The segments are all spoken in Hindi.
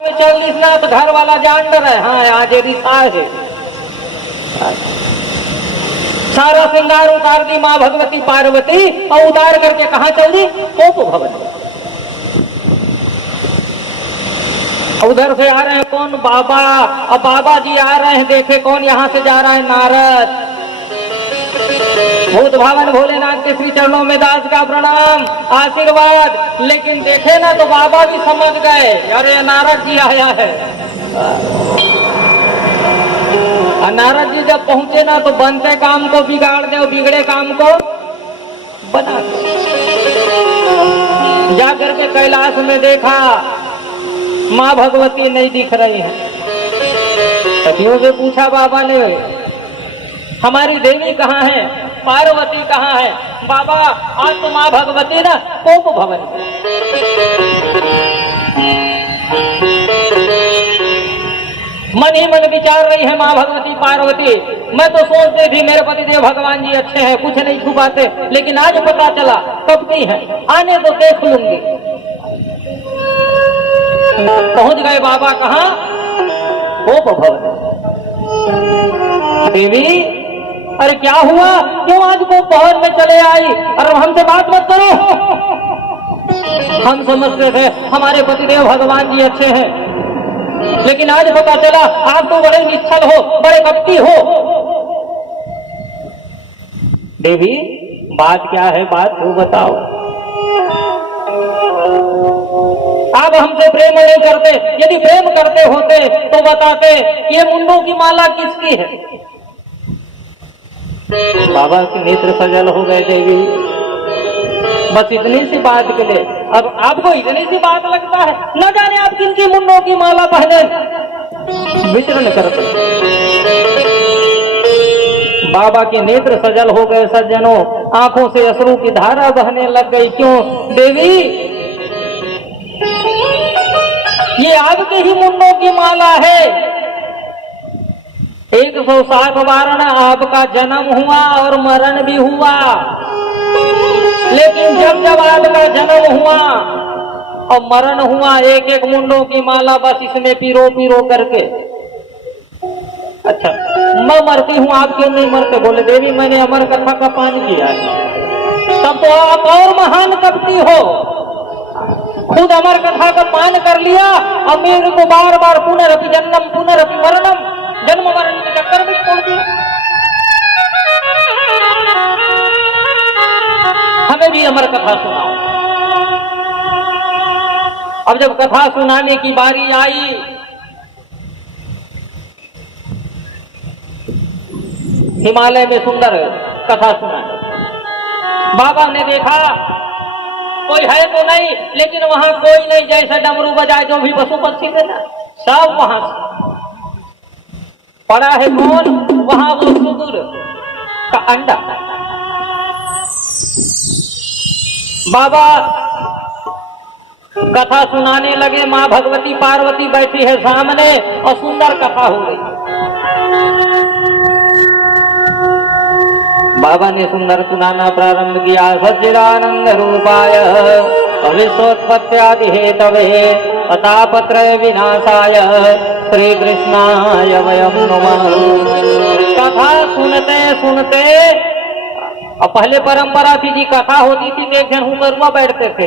40 ना तो घर वाला जान रहे। हाँ आज रिसा है। सारा श्रृंगार उतार दी माँ भगवती पार्वती और उतार करके कहाँ चल दी? कोप भवन। उधर से आ रहे हैं कौन? बाबा। अब बाबा जी आ रहे हैं, देखे कौन यहाँ से जा रहा है? नारद। भूत भावन भोलेनाथ के श्री चरणों में दास का प्रणाम आशीर्वाद। लेकिन देखे ना तो बाबा भी समझ गए अरे नारद जी आया है। नारद जी जब पहुंचे ना तो बनते काम को बिगाड़ दे और बिगड़े काम को बना दे। जाकर के कैलाश में देखा माँ भगवती नहीं दिख रही है। सखियों से पूछा बाबा ने हमारी देवी कहाँ है? पार्वती कहाँ है? बाबा आज तो माँ भगवती ना कोप भवन। मन ही मन विचार रही है माँ भगवती पार्वती। मैं तो सोचती थी मेरे पतिदेव भगवान जी अच्छे हैं, कुछ नहीं छुपाते, लेकिन आज पता चला कब की है। आने तो देख लूंगी। पहुंच गए बाबा कहाँ? कोप भवन। देवी अरे क्या हुआ? क्यों आज कोप भवन में चले आई? अरे हमसे बात मत करो। हम समझते थे हमारे पतिदेव भगवान जी अच्छे हैं, लेकिन आज पता चला आप तो बड़े निश्चल हो, बड़े कपटी हो। देवी बात क्या है? बात तो बताओ। आप हमसे प्रेम नहीं करते, यदि प्रेम करते होते तो बताते ये मुंडों की माला किसकी है? बाबा के नेत्र सजल हो गए। देवी बस इतनी सी बात के लिए अब आपको इतनी सी बात लगता है? न जाने आप किनकी मुंडों की माला पहने विचरण करते। बाबा के नेत्र सजल हो गए सज्जनों, आंखों से अश्रु की धारा बहने लग गई। क्यों? देवी ये आपके ही मुंडों की माला है। 107 वारण आपका जन्म हुआ और मरण भी हुआ, लेकिन जब जब आपका जन्म हुआ और मरण हुआ एक एक मुंडों की माला बस इसमें पिरो पिरो करके। अच्छा मैं मरती हूँ, आप क्यों नहीं मरते? बोले देवी मैंने अमर कथा का पान किया है। तब तो आप और महान कपटी हो, खुद अमर कथा का पान कर लिया और मेरे को बार बार पुनरअपि जन्म पुनरअपि मरणम, जन्म मरण के चक्कर में छोड़ दिया। हमें भी अमर कथा सुनाओ। अब जब कथा सुनाने की बारी आई, हिमालय में सुंदर कथा सुना। बाबा ने देखा कोई है तो नहीं, लेकिन वहां कोई नहीं। जैसे डमरू बजाए जो भी पशु पक्षी थे ना सब वहां पड़ा है। कौन? वहां वो सुदूर का अंडा। बाबा कथा सुनाने लगे, माँ भगवती पार्वती बैठी है सामने और सुंदर कथा हो रही। बाबा ने सुंदर सुनाना प्रारंभ किया। सच्चिदानंद रूपाय विश्वोत्पत्त्यादि हेतवे अतापत्रय विनाशाय श्री कृष्णाय वयं नमः। कथा सुनते सुनते, और पहले परंपरा थी जी, कथा होती थी कि एक जन हुकरुआ बैठते थे।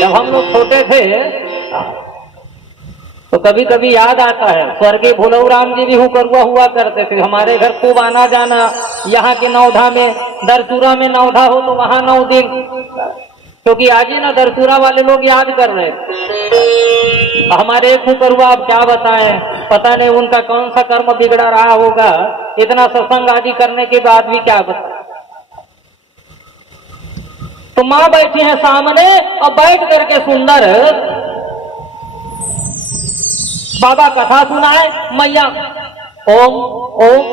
जब हम लोग छोटे थे तो कभी कभी याद आता है स्वर्गीय भोलऊराम जी भी हुकरुआ हुआ करते थे। हमारे घर खूब आना जाना। यहाँ के नौधा में, दरचूरा में नौधा हो तो वहां 9 दिन, क्योंकि आज ही ना दरचूरा वाले लोग याद कर रहे थे। हमारे एक हुकरुआ अब क्या बताएं, पता नहीं उनका कौन सा कर्म बिगड़ा रहा होगा, इतना सत्संग आदि करने के बाद भी क्या बताएं। तो माँ बैठी है सामने और बैठ करके सुंदर बाबा कथा सुनाए। मैया ओम ओम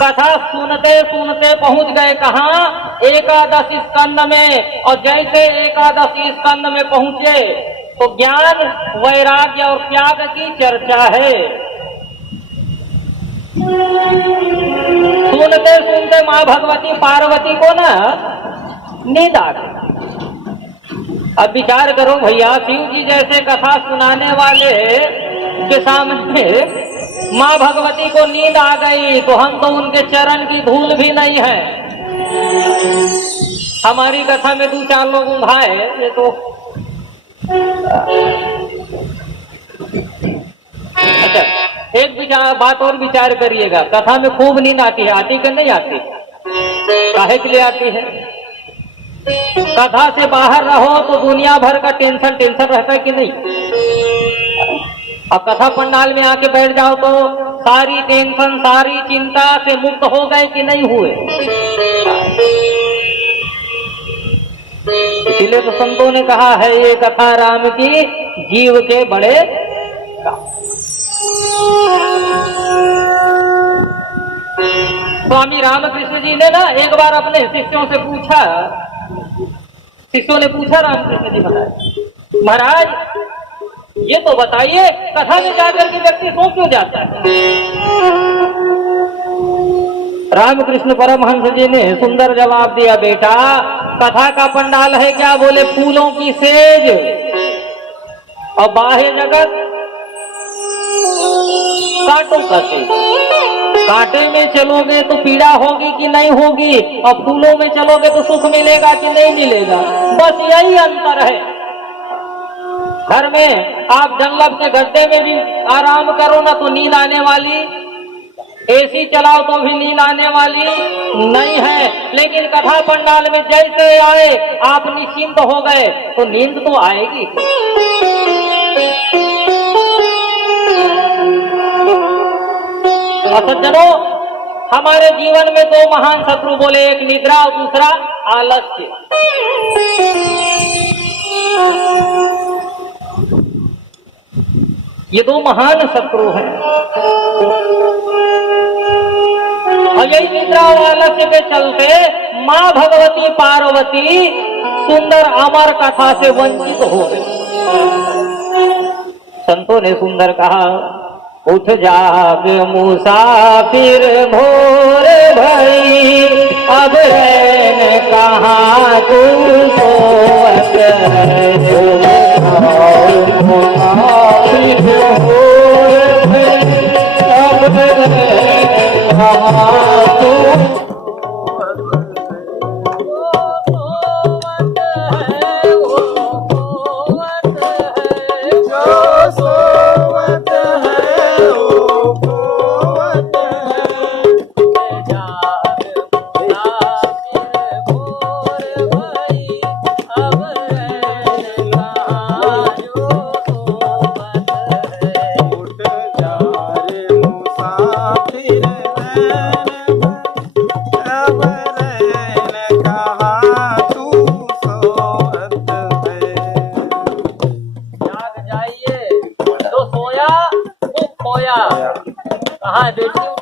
कथा सुनते सुनते पहुंच गए कहाँ? 11 स्कंद में। और जैसे 11 स्कंद में पहुंचे तो ज्ञान वैराग्य और त्याग की चर्चा है। सुनते सुनते माँ भगवती पार्वती को ना नींद आ गई। अब विचार करो भैया, शिव जी जैसे कथा सुनाने वाले के सामने माँ भगवती को नींद आ गई तो हम तो उनके चरण की धूल भी नहीं है। हमारी कथा में 2-4 लोग उंघाए, ये तो अच्छा। एक बात और विचार करिएगा, कथा में खूब नींद आती है, आती कि नहीं आती? काहे के लिए आती है? कथा से बाहर रहो तो दुनिया भर का टेंशन रहता है कि नहीं? अब कथा पंडाल में आके बैठ जाओ तो सारी टेंशन सारी चिंता से मुक्त हो गए कि नहीं हुए? इसलिए तो संतों ने कहा है ये कथा राम की जीव के बड़े स्वामी रामकृष्ण जी ने ना एक बार अपने शिष्यों से पूछा, शिष्यों ने पूछा रामकृष्ण जी महाराज ये तो बताइए कथा में जाकर के व्यक्ति सो क्यों जाता है? रामकृष्ण परमहंस जी ने सुंदर जवाब दिया, बेटा कथा का पंडाल है क्या? बोले फूलों की सेज और बाह्य जगत कांटों का सेज। कांटे में चलोगे तो पीड़ा होगी कि नहीं होगी, और फूलों में चलोगे तो सुख मिलेगा कि नहीं मिलेगा? बस यही अंतर है। घर में आप जंगल के गड्ढे में भी आराम करो ना तो नींद आने वाली, एसी चलाओ तो भी नींद आने वाली नहीं है। लेकिन कथा पंडाल में जैसे आए आप निश्चिंत हो गए तो नींद तो आएगी। सज्जनों, हमारे जीवन में 2 महान शत्रु बोले, एक निद्रा और दूसरा आलस्य। ये 2 महान शत्रु हैं। और यही निद्रा और आलस्य के चलते माँ भगवती पार्वती सुंदर अमर कथा से वंचित हो गई। संतों ने सुंदर कहा, उठ जाग मुसाफिर भोर भई, अब रैन कहाँ तू सोवत है। मुसाफिर भोर भई, अब रैन कहाँ तू कहाँ है बेटी?